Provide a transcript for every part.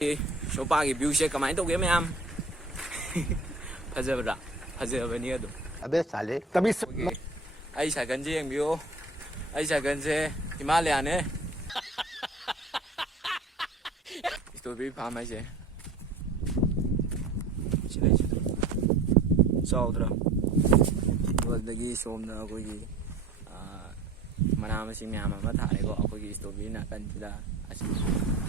ꯁꯣꯄꯥꯒꯤ ꯚ꯭ꯌꯨꯁꯦ ꯀꯃꯥꯏꯅ ꯇꯧꯒꯦ ꯃꯌꯥꯝ ꯐꯖꯕ꯭ꯔꯥ ꯐꯖꯕꯅꯤ ꯑꯗꯨꯝ अबे साले तभी ꯑꯩ ꯁꯥꯏꯀꯜꯁꯦ ꯌꯦꯡꯕꯤꯌꯨ ꯑꯩ ꯁꯥꯏꯀꯜꯁꯦ ꯍꯤꯃꯥꯂꯌꯥꯅꯦ ꯁ꯭ꯇ꯭ꯔꯣꯕꯦꯔꯤ ꯐꯥꯔꯝ ꯍꯥꯏꯁꯦ ꯁꯤ ꯂꯩꯁꯤꯗ ꯆꯥꯎꯗ꯭ꯔꯥ ꯑꯗꯨꯗꯒꯤ ꯁꯣꯝꯗ ꯑꯩꯈꯣꯏꯒꯤ ꯃꯅꯥ ꯃꯁꯤꯡ ꯃꯌꯥꯝ ꯑꯃ ꯊꯥꯔꯦꯀꯣ ꯑꯩꯈꯣꯏꯒꯤ ꯁ꯭ꯇ꯭ꯔꯣꯕꯦꯔꯤ ꯅꯥꯀꯟꯁꯤꯗ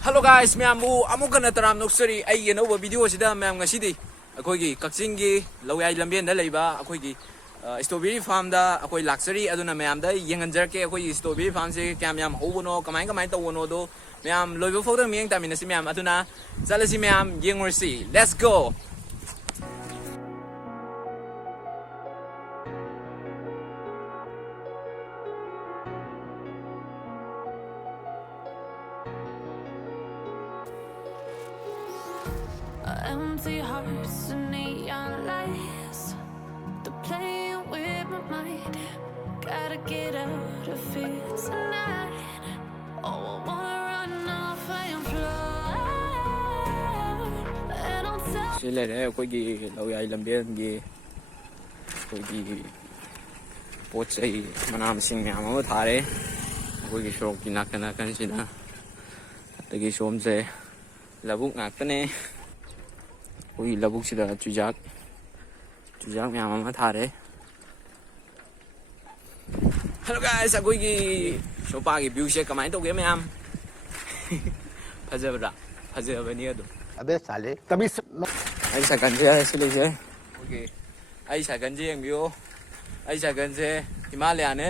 ꯍꯜꯂꯣ ꯒꯥꯏꯁ ꯃꯌꯥꯝꯕꯨ ꯑꯃꯨꯛ ꯍꯟꯅ ꯇꯔꯥꯝ ꯅꯣꯛꯆꯔꯤ ꯑꯩꯒꯤ ꯑꯅꯧꯕ ꯚꯤꯗꯤꯑꯣꯁꯤꯗ ꯃꯌꯥꯝ ꯉꯁꯤꯗꯤ ꯑꯩꯈꯣꯏꯒꯤ ꯀꯛꯆꯤꯡꯒꯤ ꯂꯧꯌꯥꯏ ꯂꯝꯕꯦꯟꯗ ꯂꯩꯕ ꯑꯩꯈꯣꯏꯒꯤ ꯁ꯭ꯇ꯭ꯔꯣꯕꯦꯔꯤ ꯐꯥꯔꯝꯗ ꯑꯩꯈꯣꯏ ꯂꯥꯛꯆꯔꯤ ꯑꯗꯨꯅ ꯃꯌꯥꯝꯗ ꯌꯦꯡꯍꯟꯖꯔꯛꯀꯦ ꯑꯩꯈꯣꯏꯒꯤ ꯁ꯭ꯇ꯭ꯔꯣꯕꯦꯔꯤ ꯐꯥꯔꯝꯁꯦ ꯀꯌꯥꯝ ꯍꯧꯕꯅꯣ ꯀꯃꯥꯏꯅ ꯇꯧꯕꯅꯣꯗꯣ ꯃꯌꯥꯝ ꯂꯣꯏꯕ ꯐꯥꯎꯗ ꯃꯤꯠꯌꯦꯡ ꯇꯥꯃꯤꯟꯅꯁꯤ ꯃꯌꯥꯝ ꯑꯗꯨꯅ ꯆꯠꯂꯁꯤ ꯃꯌꯥꯝ ꯌꯦꯡꯉꯨꯔꯁꯤ let's go Empty hearts and neon lights, they're playing with my mind. Gotta get out of here tonight. Oh, I wanna run off and fly. And I'll tell ꯁꯤ ꯂꯩꯔꯦ ꯑꯩꯈꯣꯏꯒꯤ ꯂꯧꯌꯥꯏ ꯂꯝꯕꯦꯟꯒꯤ ꯑꯩꯈꯣꯏꯒꯤ ꯄꯣꯠ ꯆꯩ ꯃꯅꯥ ꯃꯁꯤꯡ ꯃꯌꯥꯝ ꯑꯃ ꯊꯥꯔꯦ ꯑꯩꯈꯣꯏꯒꯤ ꯁꯣꯔꯣꯛꯀꯤ ꯅꯥꯀꯟꯁꯤꯗ ꯑꯗꯒꯤ ꯁꯣꯝꯁꯦ ꯂꯧꯕꯨꯛ ꯉꯥꯛꯇꯅꯦ ꯑꯩꯈꯣꯏꯒꯤ ꯂꯧꯕꯨꯛꯁꯤꯗ ꯆꯨꯖꯥꯛ ꯃꯌꯥꯝ ꯑꯃ ꯊꯥꯔꯦ ꯍꯜꯂꯣ ꯒꯥꯏꯁ ꯑꯩꯈꯣꯏꯒꯤ ꯁꯣꯄꯥꯒꯤ ꯚ꯭ꯌꯨꯁꯦ ꯀꯃꯥꯏꯅ ꯇꯧꯒꯦ ꯃꯌꯥꯝ ꯐꯖꯕ꯭ꯔꯥ ꯐꯖꯕꯅꯤ ꯑꯗꯨꯝ अबे साले तभी ꯑꯩ ꯁꯥꯏꯀꯜꯁꯦ ꯁꯤ ꯂꯩꯁꯦ ꯑꯩꯈꯣꯏꯒꯤ ꯑꯩ ꯁꯥꯏꯀꯜꯁꯦ ꯌꯦꯡꯕꯤꯌꯨ ꯑꯩ ꯁꯥꯏꯀꯜꯁꯦ ꯍꯤꯃꯥꯂꯌꯥꯅꯦ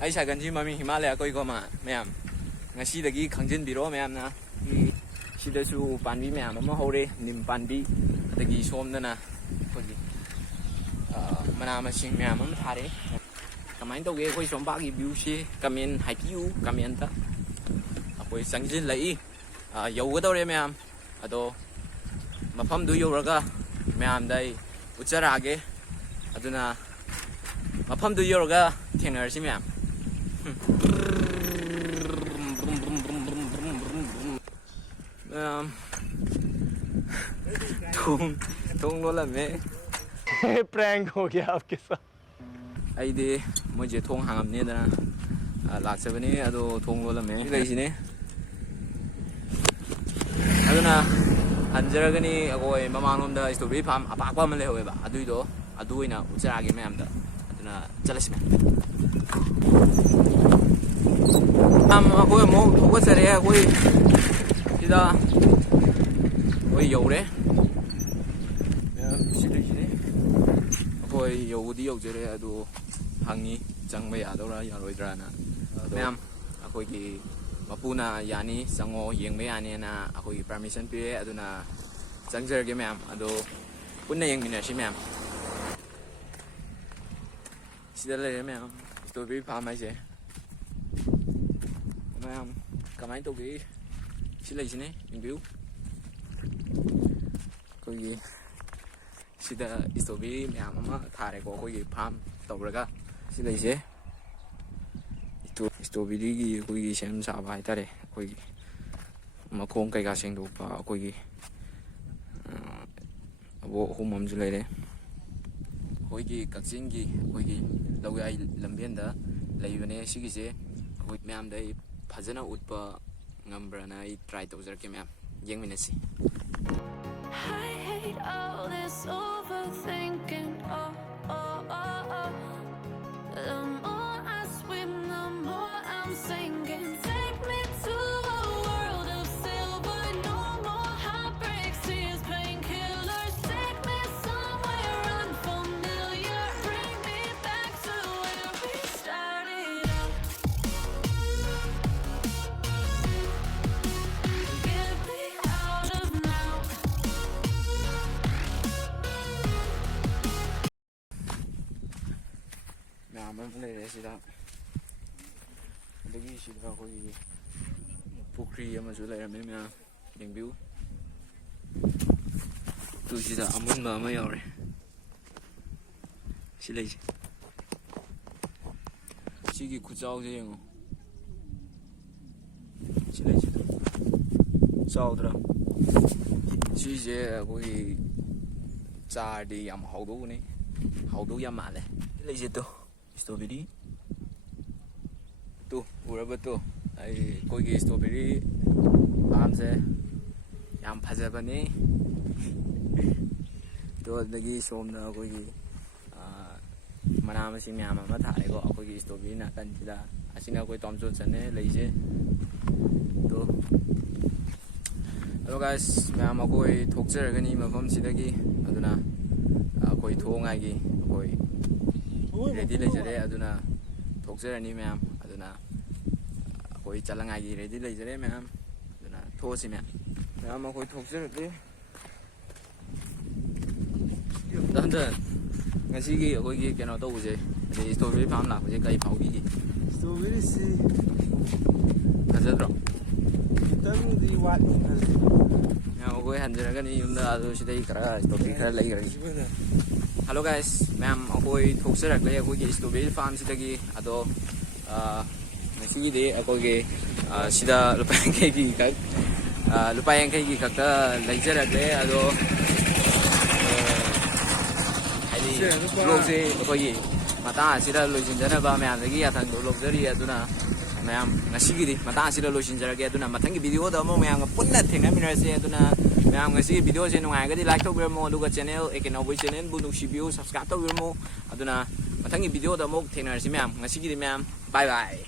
ꯑꯩ ꯁꯥꯏꯀꯜꯁꯤ ꯃꯃꯤꯡ ꯍꯤꯃꯥꯂꯌꯥ ꯀꯧꯏꯀꯣ ꯃꯌꯥꯝ ꯉꯁꯤꯗꯒꯤ ꯈꯪꯖꯤꯟꯕꯤꯔꯣ ꯃꯌꯥꯝꯅ ꯁꯤꯗꯁꯨ ꯄꯥꯝꯕꯤ ꯃꯌꯥꯝ ꯑꯃ ꯍꯧꯔꯦ ꯅꯤꯝ ꯄꯥꯝꯕꯤ ꯑꯗꯒꯤ ꯁꯣꯝꯗꯅ ꯑꯩꯈꯣꯏꯒꯤ ꯃꯅꯥ ꯃꯁꯤꯡ ꯃꯌꯥꯝ ꯑꯃ ꯊꯥꯔꯦ ꯀꯃꯥꯏꯅ ꯇꯧꯒꯦ ꯑꯩꯈꯣꯏ ꯁꯣꯝꯄꯥꯛꯒꯤ ꯚ꯭ꯌꯨꯁꯤ ꯀꯃꯦꯟ ꯍꯥꯏꯕꯤꯌꯨ ꯀꯃꯦꯟꯇ ꯑꯩꯈꯣই ꯆꯪꯁꯤꯜꯂꯛꯏ ꯌꯧꯒꯗꯧꯔꯦ ꯃꯌꯥꯝ ꯑꯗꯣ ꯃꯐꯝꯗꯨ ꯌꯧꯔꯒ ꯃꯌꯥꯝꯗ ꯑꯩ ꯎꯠꯆꯔꯛꯑꯒꯦ ꯑꯗꯨꯅ ꯃꯐꯝꯗꯨ ꯌꯧꯔꯒ ꯊꯦꯡꯅꯔꯁꯤ ꯃꯌꯥꯝ थोंग लोलमे प्रैंक हो गया आपके साथ ꯑꯩꯗꯤ ꯃꯣꯏꯁꯦ ꯊꯣꯡ ꯍꯥꯡꯉꯝꯅꯦꯗꯅ ꯂꯥꯛꯆꯕꯅꯤ ꯑꯗꯣ ꯊꯣꯡ ꯂꯣꯜꯂꯝꯃꯦ ꯂꯩꯁꯤꯅꯦ ꯑꯗꯨꯅ ꯍꯟꯖꯔꯒꯅꯤ ꯑꯩꯈꯣꯏ ꯃꯃꯥꯡꯂꯣꯝꯗ ꯁ꯭ꯇ꯭ꯔꯣꯕꯦꯔꯤ ꯐꯥꯔꯝ ꯑꯄꯥꯛꯄ ꯑꯃ ꯂꯩꯍꯧꯋꯦꯕ ꯑꯗꯨꯏꯗꯣ ꯑꯗꯨ ꯑꯣꯏꯅ ꯎꯠꯆꯔꯛꯑꯒꯦ ꯃꯌꯥꯝꯗ ꯑꯗꯨꯅ ꯆꯠꯂꯁꯤ ꯃꯌꯥꯝ ꯑꯩꯈꯣꯏ ꯑꯃꯨꯛ ꯊꯧꯒꯠꯆꯔꯦ ꯑꯩꯈꯣꯏ ꯁꯤꯗ ꯑꯩꯈꯣꯏ ꯌꯧꯔꯦ ꯁꯤꯗꯩꯁꯤꯅꯦ ꯑꯩꯈꯣꯏ ꯌꯧꯕꯗꯤ ꯌꯧꯖꯔꯦ ꯑꯗꯨ ꯍꯪꯉꯤ ꯆꯪꯕ ꯌꯥꯗꯧꯔꯥ ꯌꯥꯔꯣꯏꯗ꯭ꯔꯥꯅ ꯃꯌꯥꯝ ꯑꯩꯈꯣꯏꯒꯤ ꯃꯄꯨꯅ ꯌꯥꯅꯤ ꯆꯪꯉꯣ ꯌꯦꯡꯕ ꯌꯥꯅꯤꯅ ꯑꯩꯈꯣꯏꯒꯤ ꯄꯔꯃꯤꯁꯟ ꯄꯤꯔꯦ ꯑꯗꯨꯅ ꯆꯪꯖꯔꯒꯦ ꯃꯌꯥꯝ ꯑꯗꯣ ꯄꯨꯟꯅ ꯌꯦꯡꯃꯤꯟꯅꯔꯁꯤ ꯃꯌꯥꯝ ꯁꯤꯗ ꯂꯩꯔꯦ ꯃꯌꯥꯝ ꯁ꯭ꯇ꯭ꯔꯣꯕꯦꯔꯤ ꯐꯥꯔꯝ ꯍꯥꯏꯁꯦ ꯃꯌꯥꯝ ꯀꯃꯥꯏꯅ ꯇꯧꯒꯦ ꯁꯤ ꯂꯩꯁꯤꯅꯦ ꯌꯦꯡꯕꯤꯌꯨ ꯑꯩꯈꯣꯏꯒꯤ ꯁꯤꯗ ꯁ꯭ꯇ꯭ꯔꯣꯕꯦꯔꯤ ꯃꯌꯥꯝ ꯑꯃ ꯊꯥꯔꯦꯀꯣ ꯑꯩꯈꯣꯏꯒꯤ ꯐꯥꯔꯝ ꯇꯧꯔꯒ ꯁꯤ ꯂꯩꯁꯦ ꯁ꯭ꯇ꯭ꯔꯣꯕꯦꯔꯤꯒꯤ ꯑꯩꯈꯣꯏꯒꯤ ꯁꯦꯝ ꯁꯥꯕ ꯍꯥꯏꯇꯥꯔꯦ ꯑꯩꯈꯣꯏꯒꯤ ꯃꯈꯣꯡ ꯀꯩꯀꯥ ꯁꯦꯡꯗꯣꯛꯄ ꯑꯩꯈꯣꯏꯒꯤ ꯑꯕꯣꯛ ꯑꯍꯨꯝ ꯑꯃꯁꯨ ꯂꯩꯔꯦ ꯑꯩꯈꯣꯏꯒꯤ ꯀꯛꯆꯤꯡꯒꯤ ꯑꯩꯈꯣꯏꯒꯤ ꯂꯧꯌꯥꯏ ꯂꯝꯕꯦꯟꯗ ꯂꯩꯕꯅꯦ ꯁꯤꯒꯤꯁꯦ ꯑꯩꯈꯣꯏ ꯃꯌꯥꯝꯗ ꯑꯩ ꯐꯖꯅ ꯎꯠꯄ ꯉꯝꯕ꯭ꯔꯅ ꯑꯩ ट्राई ꯇꯧꯖꯔꯛꯀꯦ ꯃꯌꯥꯝ ꯌꯦꯡꯃꯤꯟꯅꯁꯤ I hate all this overthinking. Oh, oh, oh, oh. The more I swim, the more I'm sinking. Take me to a world of silver. No more heartbreaks, tears, painkillers. Take me somewhere unfamiliar. Bring me back to where we started out. Get me out of now. ꯃꯌꯥꯝ ꯑꯃ ꯂꯩꯔꯦ ꯁꯤꯗ ꯑꯗꯒꯤ ꯁꯤꯗ ꯑꯩꯈꯣꯏꯒꯤ ꯄꯨꯈ꯭ꯔꯤ ꯑꯃꯁꯨ ꯂꯩꯔꯝꯃꯦ ꯃꯌꯥꯝ ꯌꯦꯡꯕꯤꯌꯨ ꯇꯨ ꯁꯤꯗ ꯑꯃꯨꯟꯕ ꯑꯃ ꯌꯥꯎꯔꯦ ꯁꯤ ꯂꯩꯁꯦ ꯁꯤꯒꯤ ꯈꯨꯆꯥꯎꯁꯦ ꯌꯦꯡꯉꯣ ꯂꯩꯁꯤꯗ ꯆꯥꯎꯗ꯭ꯔꯥ ꯁꯤꯁꯦ ꯑꯩꯈꯣꯏꯒꯤ ꯆꯥꯔꯗꯤ ꯌꯥꯝ ꯍꯥꯎꯗꯧꯕꯅꯤ ꯍꯥꯎꯗꯧ ꯌꯥꯝ ꯃꯥꯜꯂꯦ ꯂꯩꯁꯦ ꯇꯣ ꯏꯁꯇ꯭ꯔꯣꯕꯦꯔꯤ ꯇꯨ ꯎꯔꯕ ꯇꯨ ꯑꯩꯈꯣꯏꯒꯤ ꯏꯁꯇ꯭ꯔꯣꯕꯦꯔꯤ ꯐꯥꯔꯝꯁꯦ ꯌꯥꯝ ꯐꯖꯕꯅꯤ ꯇꯣ ꯑꯗꯨꯗꯒꯤ ꯁꯣꯝꯅ ꯑꯩꯈꯣꯏꯒꯤ ꯃꯅꯥ ꯃꯁꯤꯡ ꯃꯌꯥꯝ ꯑꯃ ꯊꯥꯔꯦꯀꯣ ꯑꯩꯈꯣꯏꯒꯤ ꯏꯁꯇ꯭ꯔꯣꯕꯦꯔꯤ ꯅꯥꯀꯟꯁꯤꯗ ꯑꯁꯤꯅ ꯑꯩꯈꯣꯏ ꯇꯣꯝꯆꯣꯠꯁꯟꯅꯦ ꯂꯩꯁꯦ ꯇꯣ ꯑꯗꯣ ꯒꯥꯏꯁ ꯃꯌꯥꯝ ꯑꯩꯈꯣꯏ ꯊꯣꯛꯆꯔꯒꯅꯤ ꯃꯐꯝꯁꯤꯗꯒꯤ ꯑꯗꯨꯅ ꯑꯩꯈꯣꯏ ꯊꯣꯛꯉꯥꯏꯒꯤ ꯑꯩꯈꯣꯏ ꯔꯦꯗꯤ ꯂꯩꯖꯔꯦ ꯑꯗꯨꯅ ꯊꯣꯛꯆꯔꯅꯤ ꯃꯌꯥꯝ ꯑꯗꯨꯅ ꯑꯩꯈꯣꯏ ꯆꯠꯂꯉꯥꯏꯒꯤ ꯔꯦꯗꯤ ꯂꯩꯖꯔꯦ ꯃꯌꯥꯝ ꯑꯗꯨꯅ ꯊꯣꯛꯑꯁꯤ ꯃꯌꯥꯝ ꯑꯩꯈꯣꯏ ꯊꯣꯛꯆꯔꯛꯂꯤ ꯉꯁꯤꯒꯤ ꯑꯩꯈꯣꯏꯒꯤ ꯀꯩꯅꯣ ꯇꯧꯕꯁꯦ ꯍꯥꯏꯗꯤ ꯏꯁꯇ꯭ꯔꯣꯕꯦꯔꯤ ꯐꯥꯔꯝ ꯂꯥꯛꯄꯁꯦ ꯀꯔꯤ ꯐꯥꯎꯕꯤꯒꯦ ꯏꯁꯇ꯭ꯔꯣꯕꯦꯔꯤꯁꯤ ꯐꯖꯗ꯭ꯔꯣ ꯈꯤꯇꯪꯗꯤ ꯋꯥꯠꯂꯤ ꯈꯜꯂꯤ ꯃꯌꯥꯝ ꯑꯩꯈꯣꯏ ꯍꯟꯖꯔꯒꯅꯤ ꯌꯨꯝꯗ ꯑꯗꯨ ꯁꯤꯗꯩ ꯈꯔ ꯏꯁꯇ꯭ꯔꯣꯕꯦꯔꯤ ꯈꯔ ꯂꯩꯈ꯭ꯔꯒꯦ ꯍꯜꯂꯣ ꯒꯥꯏꯁ ꯃꯌꯥꯝ ꯑꯩꯈꯣꯏ ꯊꯣꯛꯆꯔꯛꯂꯦ ꯑꯩꯈꯣꯏꯒꯤ ꯏꯁꯇ꯭ꯔꯣꯕꯦꯔꯤ ꯐꯥꯔꯝꯁꯤꯗꯒꯤ ꯑꯗꯣ ꯉꯁꯤꯒꯤꯗꯤ ꯑꯩꯈꯣꯏꯒꯤ ꯁꯤꯗ ꯂꯨꯄꯥ ꯌꯥꯡꯈꯩꯒꯤ ꯈꯛꯇ ꯂꯩꯖꯔꯛꯂꯦ ꯑꯗꯣ ꯍꯥꯏꯗꯤ ꯕ꯭ꯂꯣꯛꯁꯦ ꯑꯩꯈꯣꯏꯒꯤ ꯃꯇꯥꯡ ꯑꯁꯤꯗ ꯂꯣꯏꯁꯤꯟꯖꯅꯕ ꯃꯌꯥꯝꯗꯒꯤ ꯌꯥꯊꯪ ꯂꯧꯖꯔꯤ ꯑꯗꯨꯅ ꯃꯌꯥꯝ ꯉꯁꯤꯒꯤꯗꯤ ꯃꯇꯥꯡ ꯑꯁꯤꯗ ꯂꯣꯏꯁꯤꯟꯖꯔꯒꯦ ꯑꯗꯨꯅ ꯃꯊꯪꯒꯤ ꯚꯤꯗꯤꯑꯣꯗ ꯑꯃꯨꯛ ꯃꯌꯥꯝꯒ ꯄꯨꯟꯅ ꯊꯦꯡꯅꯃꯤꯟꯅꯔꯁꯤ ꯑꯗꯨꯅ ꯃꯌꯥꯝ ꯉꯁꯤꯒꯤ ꯚꯤꯗꯤꯑꯣꯁꯦ ꯅꯨꯡꯉꯥꯏꯔꯒꯗꯤ ꯂꯥꯏꯛ ꯇꯧꯕꯤꯔꯝꯃꯣ ꯑꯗꯨꯒ ꯆꯦꯅꯦꯜ ꯑꯦꯀꯦꯅꯣꯕꯣꯏ ꯆꯦꯅꯦꯜꯕꯨ ꯅꯨꯡꯁꯤꯕꯤꯌꯨ ꯁꯕꯁꯀ꯭ꯔꯥꯏꯕ ꯇꯧꯕꯤꯔꯝꯃꯣ ꯑꯗꯨꯅ ꯃꯊꯪꯒꯤ ꯚꯤꯗꯤꯑꯣꯗ ꯑꯃꯨꯛ ꯊꯦꯡꯅꯔꯁꯤ ꯃꯌꯥꯝ ꯉꯁꯤꯒꯤꯗꯤ ꯃꯌꯥꯝ ꯕꯥꯏ ꯕꯥꯏ